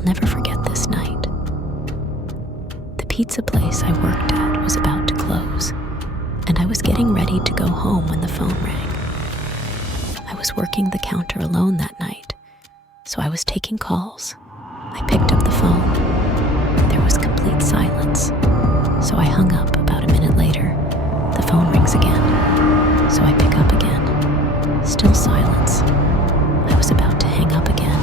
I'll never forget this night. The pizza place I worked at was about to close, and I was getting ready to go home when the phone rang. I was working the counter alone that night, so I was taking calls. I picked up the phone. There was complete silence, so I hung up about a minute later. The phone rings again, so I pick up again. Still silence. I was about to hang up again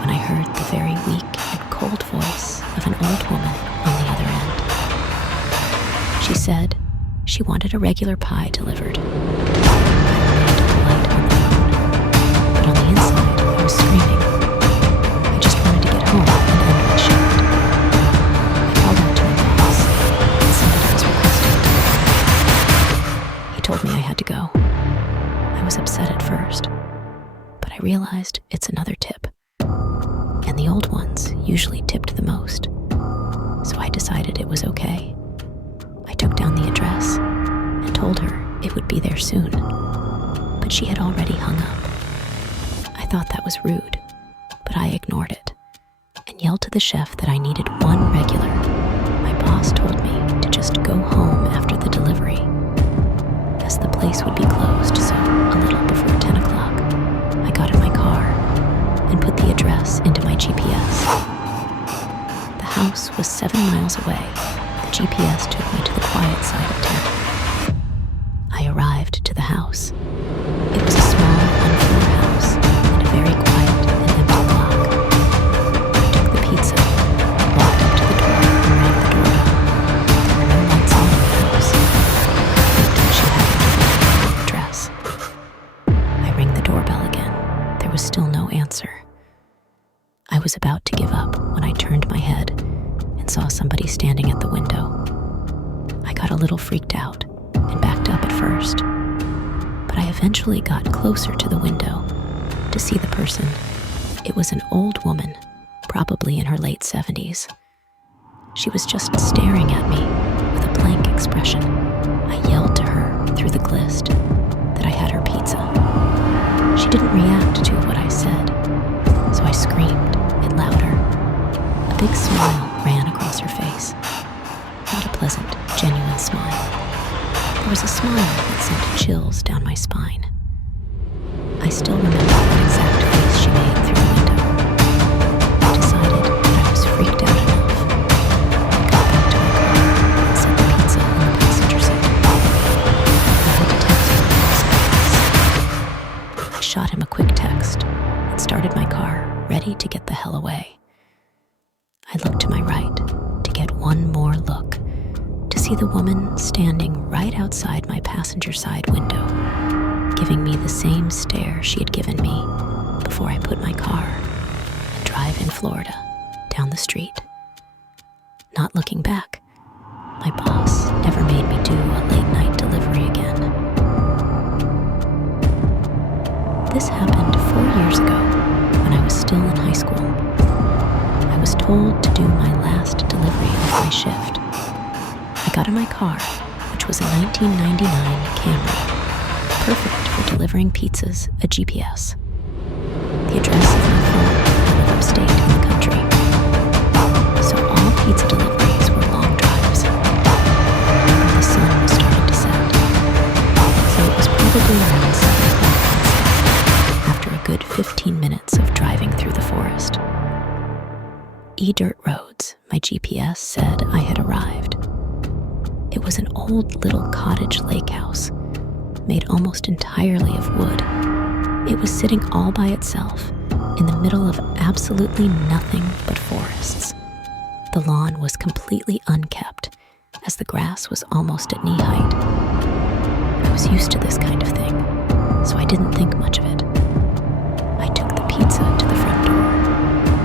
when I heard the very weak and cold voice of an old woman on the other end. She said she wanted a regular pie delivered. I remained polite on the phone, but on the inside I was screaming. I just wanted to get home and end my shift. I called out to my boss and somebody was requesting delivery. He told me I had to go. I was upset at first, but I realized it's another tip, and the old ones usually tipped the most, so I decided it was okay. I took down the address and told her it would be there soon, but she had already hung up. I thought that was rude, but I ignored it and yelled to the chef that I needed one regular. My boss told me to just go home after the delivery, as the place would be closed, so a little before 10 o'clock, I got in my car and put the address into my GPS. The house was 7 miles away. The GPS took me to the quiet side of town. I arrived to the house. It was a small, one-floor house in a very quiet and empty block. I took the pizza, walked up to the door, and rang the doorbell. There were no lights on in the house. She hadn't given me the address. I rang the doorbell again. There was still no answer. I was about to give up when I turned my head and saw somebody standing at the window. I got a little freaked out and backed up at first, but I eventually got closer to the window to see the person. It was an old woman, probably in her late 70s. She was just staring at me with a blank expression. I yelled to her through the glist that I had her pizza. She didn't react to what I said, so I screamed it louder. A big smile ran across her face. Not a pleasant, genuine smile. There was a smile that sent chills down my spine. I still remember what exact face she made through the window. I decided that I was freaked out enough. I got back to my car and set the pizza in the passenger seat. I had to text my boss about this. I shot him a quick text and started my car, ready to get the hell away. I looked to my right to get one more look, to see the woman standing right outside my passenger side window, giving me the same stare she had given me before I put my car and drive in Florida down the street. Not looking back, my boss never made me do a late night delivery again. This happened 4 years ago when I was still in high school. I was told to do my last delivery of my shift. I got in my car, which was a 1999 Camry, perfect for delivering pizzas, a GPS. The address of my phone, I live upstate in the country, so all pizza deliveries were long drives. I remember the sun was starting to set, so it was probably around 7 o'clock, after a good 15 minutes of driving through the forest. E-Dirt Roads, my GPS said I had arrived. It was an old little cottage lake house, made almost entirely of wood. It was sitting all by itself in the middle of absolutely nothing but forests. The lawn was completely unkept, as the grass was almost at knee height. I was used to this kind of thing, so I didn't think much of it. I took the pizza to the front door.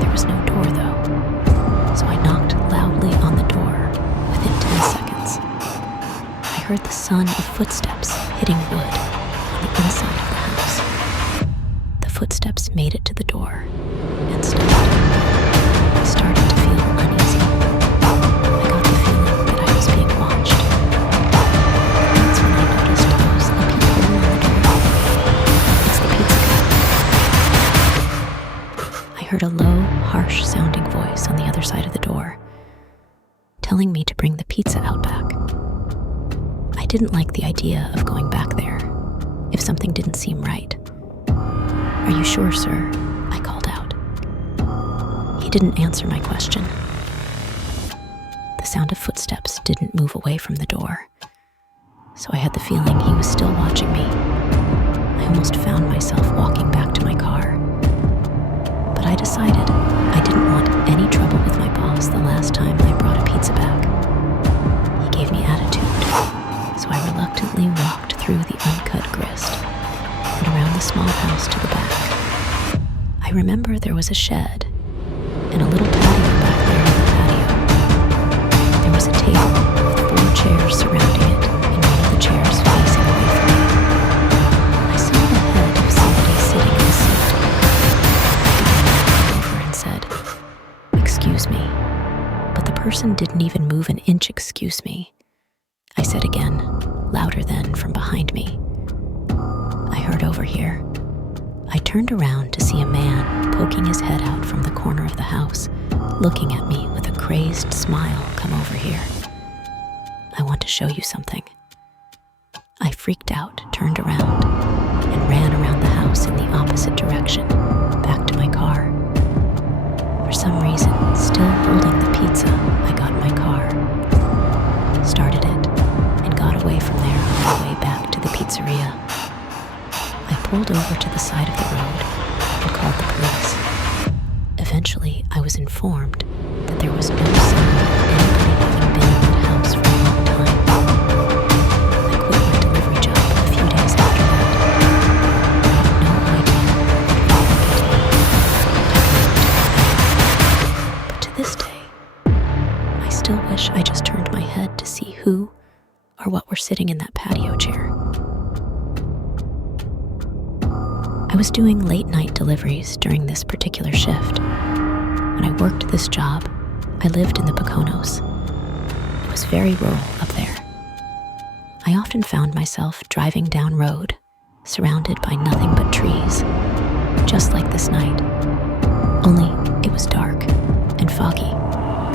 There was no door, though, so I knocked loudly on the door within 10 seconds. I heard the sound of footsteps hitting wood on the inside of the house. The footsteps made it to the door and stopped. I started to feel uneasy. I got the feeling that I was being watched. That's when I noticed there was a peephole on the door. It's the pizza guy. I heard a low, harsh-sounding voice on the other side of the door, telling me to bring the pizza out back. I didn't like the idea of going back there if something didn't seem right. "Are you sure, sir?" I called out. He didn't answer my question. The sound of footsteps didn't move away from the door, so I had the feeling he was still watching me. I almost found myself walking back to my car. But I decided I didn't want any trouble with my boss the last time I brought a pizza back. He gave me attitude, so I reluctantly walked through the uncut grist and around the small house to the back. I remember there was a shed and a little patio back there in the patio. There was a table with 4 chairs surrounding it, and one of the chairs facing away from me. I saw the head of somebody sitting in a seat. I began to walk over and said, "Excuse me," but the person didn't even move an inch. "Excuse me," I said again, louder than from behind me. I heard over here. I turned around to see a man poking his head out from the corner of the house, looking at me with a crazed smile. "Come over here. I want to show you something." I freaked out, turned around, and ran around the house in the opposite direction, back to my car. For some reason, still holding the pizza, I got in my car, started it, and got away from there on my way back to the pizzeria. I pulled over to the side of the road and called the police. Eventually, I was informed that there was no sign of anybody having been in that house for a long time. I quit my delivery job a few days after that. I had no idea what happened to me. But to this day, I still wish I just turned my head to see who or what were sitting in that patio chair. I was doing late-night deliveries during this particular shift. When I worked this job, I lived in the Poconos. It was very rural up there. I often found myself driving down road, surrounded by nothing but trees, just like this night. Only it was dark and foggy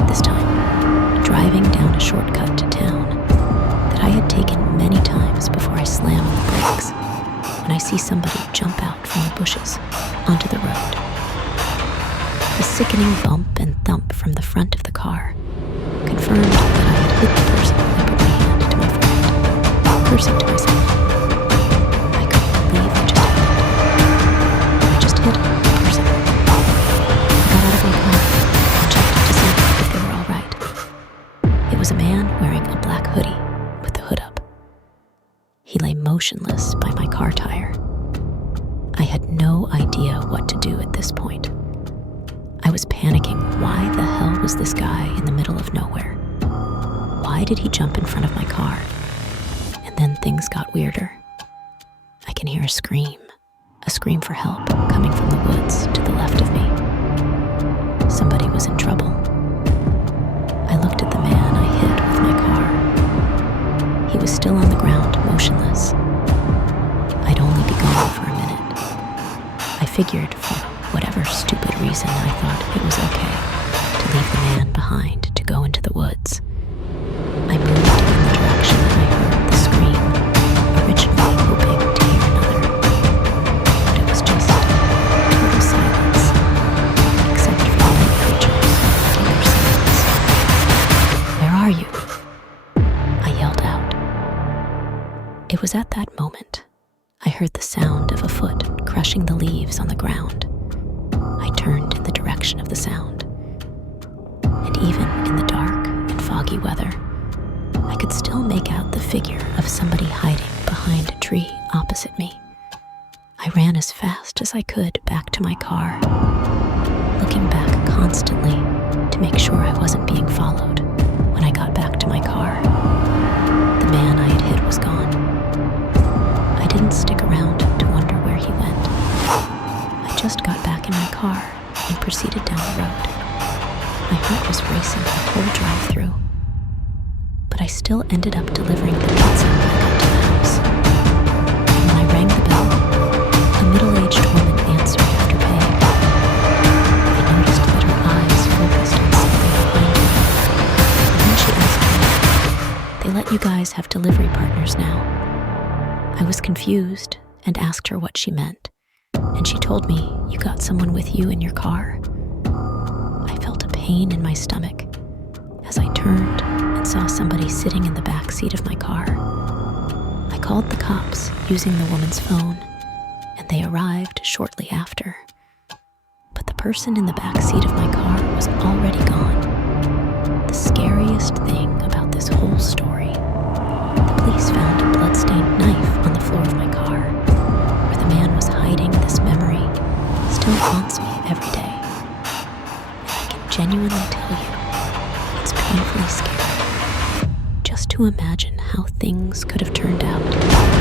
this time, driving down a shortcut to town that I had taken many times before I slam on the brakes when I see somebody jump out from the bushes onto the road. The sickening bump and thump from the front of the car confirmed that I had hit the person when I put my hand to my forehead, cursing to myself. I couldn't believe what just happened. I just hit the person. I got out of my car and checked to see if they were all right. It was a man wearing a black hoodie with the hood up. He lay motionless by my car tire. I had no idea what to do at this point. I was panicking. Why the hell was this guy in the middle of nowhere? Why did he jump in front of my car? And then things got weirder. I can hear a scream for help coming from the woods to the left of me. Somebody was in trouble. I looked at the man I hit with my car. He was still on the ground, motionless. I'd only be gone for a minute. I figured, for whatever stupid reason, I thought it was okay to leave the man behind to go into the woods. I moved in the direction I heard the scream, originally hoping to hear another. But it was just total silence, except for the night creatures making their sounds. "Where are you?" I yelled out. It was at that moment I heard the sound of a foot crushing the leaves on the ground. I turned in the direction of the sound. And even in the dark and foggy weather, I could still make out the figure of somebody hiding behind a tree opposite me. I ran as fast as I could back to my car, looking back constantly to make sure I wasn't being followed. When I got back to my car, the man I had hit was gone. I didn't stick around to wonder where he went. I just got back in my car and proceeded down the road. My heart was racing the whole drive-through, but I still ended up delivering the pizza when I got to the house. And when I rang the bell, a middle-aged woman answered after paying. guys have delivery partners now. I was confused and asked her what she meant, and she told me, "You got someone with you in your car." I felt a pain in my stomach as I turned and saw somebody sitting in the back seat of my car. I called the cops using the woman's phone, and they arrived shortly after. But the person in the back seat of my car was already gone. The scariest thing about this whole story, the police found a bloodstained knife on the floor of my car, where the man was hiding. This memory still haunts me every day. And I can genuinely tell you, it's painfully scary just to imagine how things could have turned out.